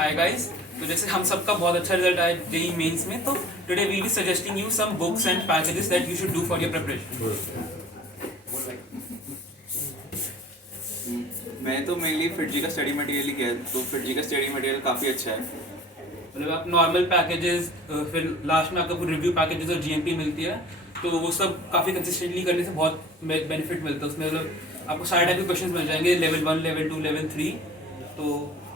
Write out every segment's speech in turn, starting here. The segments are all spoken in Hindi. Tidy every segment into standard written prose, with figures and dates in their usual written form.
Hi guys. तो जैसे हम सबका बहुत अच्छा रिजल्ट आया जेईई मेंस में, तो today we be suggesting you some books and packages that you should do for your preparation. मैं तो मेनली फिटजी का स्टडी मटेरियल ही किया, तो फिटजी का स्टडी मटेरियल काफ़ी अच्छा है। मतलब आप नॉर्मल पैकेजेस, फिर लास्ट में आपको रिव्यू पैकेजेस और जीएमपी मिलती है, तो वो सब काफ़ी कंसिस्टेंटली करने से बहुत बेनिफिट मिलता है उसमें। मतलब आपको सारे टाइप के क्वेश्चन मिल जाएंगे, लेवल 1, लेवल 2, लेवल 3। तो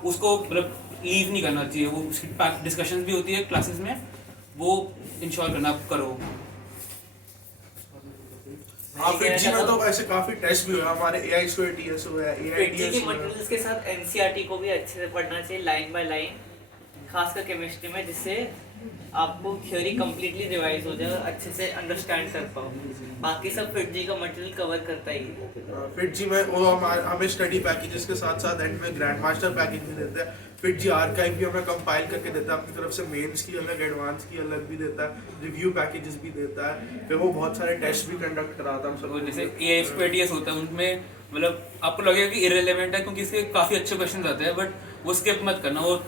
उसको मतलब लीव नहीं करना चाहिए, वो उसकी डिस्कशंस भी होती है क्लासेस में, वो इंश्योर करना आप करो। हाँ, फिटजी में तो वैसे काफी टेस्ट भी हुआ हमारे एआई स्क्वायर टीएस हुआ है, फिटजी एआईटीएस के हुआ है। मटेरियल्स के साथ एनसीईआरटी को भी अच्छे से पढ़ना चाहिए, लाइन बाय लाइन, खासकर केमिस्ट्री में, जिससे आपको थ्योरी कम्प्लीटली रिवाइज हो जाए और अच्छे से अंडरस्टैंड कर पाओ। बाकी सब फिटजी का मटेरियल कवर करता ही है। फिटजी में वो हमें स्टडी पैकेजेस के साथ साथ एंड में ग्रैंड मास्टर पैकेज भी देता है। फिटजी आर्काइव भी हमें कंपाइल करके देता है अपनी तरफ से, मेंस की अलग, एडवांस की अलग भी देता है, रिव्यू पैकेजेस भी देता है, फिर वो बहुत सारे टेस्ट भी कंडक्ट कराता है हम तो सब। जैसे एआई स्क्वायर होता है, उनमें मतलब आपको लगेगा कि इररिलेवेंट है क्योंकि इसके काफ़ी अच्छे क्वेश्चन आते हैं, बट वो स्किप मत करना, वो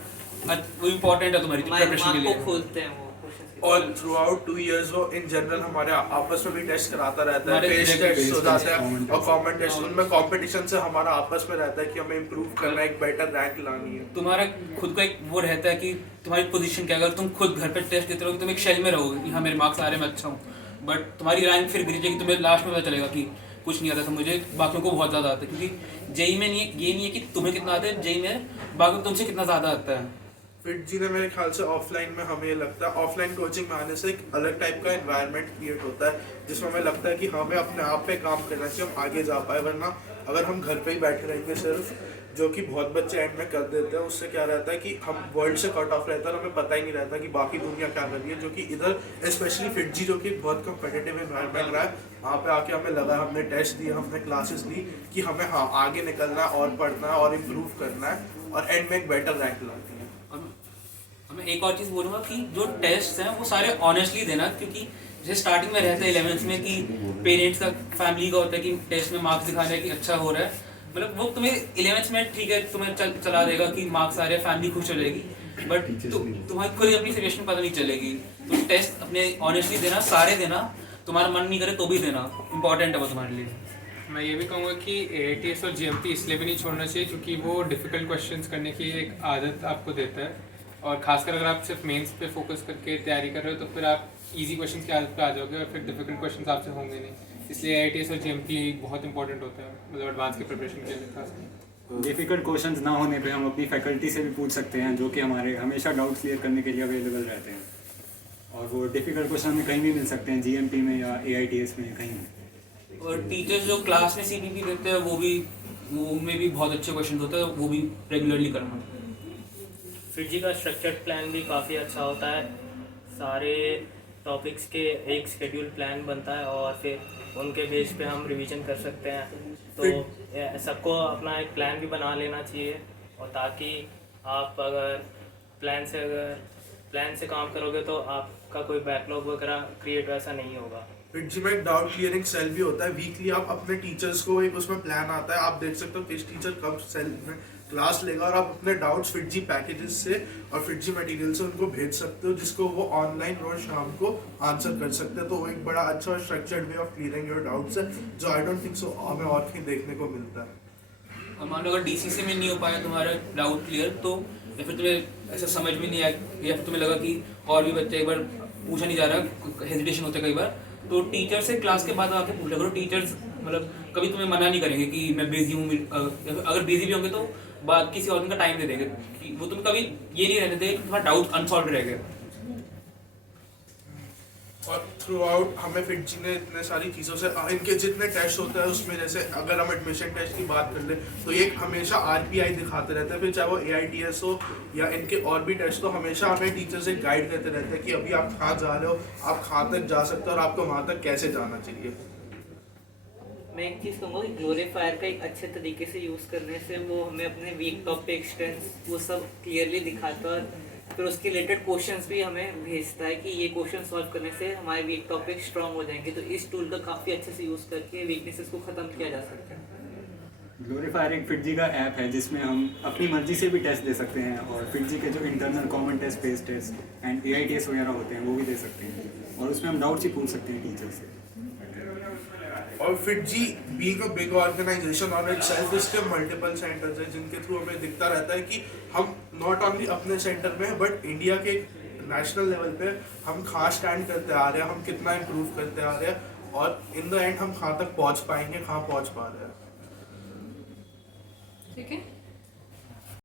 इम्पोर्टेंट है तुम्हारी प्रिपरेशन के दिमाग को लिए। खोलते हैं वो क्वेश्चंस। और थ्रू आउट 2 years वो इन जनरल हमारे आपस में भी टेस्ट कराता रहता है, हमारे फेस subject टेस्ट हो जाता है common और कॉमन टेस्ट। उनमें कंपटीशन से हमारा आपस में रहता है कि हमें इम्प्रूव करना है, एक बेटर रैंक लानी है। तुम्हारा खुद का एक वो रहता है कि तुम्हारी पोजीशन क्या है। अगर तुम खुद घर पे टेस्ट देते रहोगे, तुम एक शेल में रहोगे कि हाँ मेरे मार्क्स आ रहे हैं, मैं अच्छा हूँ, बट तुम्हारी रैंक फिर गिर जाएगी। तुम्हें लास्ट में पता चलेगा कि कुछ नहीं आता था मुझे, बाकियों को बहुत ज़्यादा आता है। क्योंकि जेई में नहीं, ये नहीं है कि तुम्हें कितना आता है, जेई में बाकियों को तुमसे कितना ज़्यादा आता है। फिटजी ने मेरे ख्याल से ऑफलाइन में, हमें लगता है ऑफलाइन कोचिंग में आने से एक अलग टाइप का एनवायरनमेंट क्रिएट होता है, जिसमें हमें लगता है कि हमें अपने आप पे काम करना चाहिए, हम आगे जा पाए। वरना अगर हम घर पे ही बैठे रहेंगे सिर्फ, जो कि बहुत बच्चे एंड में कर देते हैं, उससे क्या रहता है कि हम वर्ल्ड से कट ऑफ रहता है और हमें पता ही नहीं रहता कि बाकी दुनिया क्या कर रही है। जो कि इधर स्पेशली फिटजी, जो कि बहुत कम्पिटिटिव एनवायरनमेंट रहा है, वहाँ पे आके हमें लगा, हमने टेस्ट दिया, हमने क्लासेस ली कि हमें हाँ आगे निकलना है और पढ़ना है और इम्प्रूव करना है और एंड में एक बेटर रैंक लानी है। और मैं एक और चीज़ बोलूँगा कि जो टेस्ट हैं वो सारे ऑनेस्टली देना, क्योंकि जैसे स्टार्टिंग में रहता है 11th में कि पेरेंट्स का, फैमिली का होता है कि टेस्ट में मार्क्स दिखा रहे हैं कि अच्छा हो रहा है। मतलब वो तुम्हें 11th में ठीक है, तुम्हें चला देगा कि मार्क्स आ रहे हैं, फैमिली खुश चलेगी, बट तुम्हारी खुद अपनी सिचुएशन पता नहीं चलेगी। तो टेस्ट अपने ऑनेस्टली देना, सारे देना, तुम्हारा मन नहीं करे तो भी देना, इंपॉर्टेंट है वो तुम्हारे लिए। मैं ये भी कहूँगा कि एआईटीएस और जीएमटी इसलिए भी नहीं छोड़ना चाहिए क्योंकि वो डिफ़िकल्ट क्वेश्चंस करने की एक आदत आपको देता है, और खासकर अगर आप सिर्फ मेंस पे फोकस करके तैयारी कर रहे हो तो फिर आप इजी क्वेश्चंस की आदत पे आ जाओगे और फिर डिफिकल्ट क्वेश्चंस आपसे होंगे नहीं। इसलिए एआईटीएस और जीएमटी बहुत इंपॉर्टेंट होता है, मतलब एडवांस की प्रिपरेशन के लिए खासकर। डिफ़िकल्ट क्वेश्चंस ना होने पे हम अपनी फैकल्टी से भी पूछ सकते हैं, जो कि हमारे हमेशा डाउट क्लियर करने के लिए अवेलेबल रहते हैं, और वो डिफ़िकल्ट क्वेश्चन हमें कहीं भी मिल सकते हैं, जीएमटी में या एआईटीएस में, कहीं भी। और टीचर्स जो क्लास में सीपीपी देते हैं वो उनमें भी बहुत अच्छे क्वेश्चन होते हैं, वो भी रेगुलरली करना। फिटजी का स्ट्रक्चर्ड प्लान भी काफ़ी अच्छा होता है, सारे टॉपिक्स के एक शेड्यूल प्लान बनता है और फिर उनके बेस पे हम रिवीजन कर सकते हैं। तो सबको अपना एक प्लान भी बना लेना चाहिए, और ताकि आप अगर प्लान से काम करोगे तो आपका कोई बैकलॉग वगैरह क्रिएट वैसा नहीं होगा। फिटजी में एक डाउट क्लियरिंग सेल भी होता है। वीकली आप अपने टीचर्स को, एक उसमें प्लान आता है, आप देख सकते हो किस टीचर कब सेल में क्लास लेगा, और आप अपने डाउट्स फिटजी पैकेजेस से और फिटजी मटेरियल से उनको भेज सकते हो, जिसको वो ऑनलाइन रोज शाम को आंसर कर सकते हैं। तो वो एक बड़ा अच्छा और structured way of clearing your doubts है, जो आई डोंट थिंक सो हमें और कहीं देखने को मिलता है। और मान लो अगर डीसीसी में नहीं हो पाया तुम्हारा डाउट क्लियर, तो या फिर तुम्हें ऐसा समझ में नहीं आया, या फिर तुम्हें लगा कि और भी बच्चे एक बार पूछा नहीं जा रहा, हेजिटेशन होता है कई बार, तो टीचर से क्लास के बाद आके पूछा करो। टीचर्स मतलब कभी तुम्हें मना नहीं करेंगे कि मैं बिजी हूँ, अगर बिजी भी होंगे तो बाद किसी और दिन का टाइम दे देंगे, कि वो तुम्हें कभी ये नहीं रहने देंगे कि तुम्हारा डाउट अनसॉल्व रह गया। और थ्रू आउट हमें फिटजी ने इतने सारी चीज़ों से, इनके जितने टेस्ट होते हैं उसमें, जैसे अगर हम एडमिशन टेस्ट की बात कर ले तो ये हमेशा आरपीआई दिखाते रहते हैं, फिर चाहे वो एआईटीएस हो या इनके और भी टेस्ट, तो हमेशा हमें टीचर से गाइड करते रहते हैं कि अभी आप कहाँ जा रहे हो, आप कहाँ तक जा सकते हो और आपको वहाँ तक कैसे जाना चाहिए। मैं एक चीज़ कहूँगा कि ग्लोरीफायर का एक अच्छे तरीके से यूज़ करने से वो हमें अपने वीक टॉपिक, स्ट्रेंथ्स, वो सब क्लियरली दिखाता है, और फिर उसके रिलेटेड क्वेश्चंस भी हमें भेजता है कि ये क्वेश्चन सॉल्व करने से हमारे वीक टॉपिक स्ट्रांग हो जाएंगे। तो इस टूल का काफ़ी अच्छे से यूज़ करके वीकनेसेस को ख़त्म किया जा सकता है। ग्लोरीफायर एक फिटजी का ऐप है जिसमें हम अपनी मर्जी से भी टेस्ट दे सकते हैं और फिटजी के जो internal common test, space test and AITS वगैरह होते हैं वो भी दे सकते हैं और उसमें हम डाउट्स ही पूछ सकते हैं टीचर से। और FitG being a big organization on itself, इसके मल्टीपल सेंटर्स हैं जिनके थ्रू हमें दिखता रहता है कि हम नॉट ओनली अपने सेंटर में बट इंडिया के नेशनल लेवल पे हम कहाँ स्टैंड करते आ रहे हैं, हम कितना इम्प्रूव करते आ रहे हैं और इन द एंड हम कहाँ तक पहुँच पाएंगे, कहाँ पहुँच पा रहे हैं। ठीक है।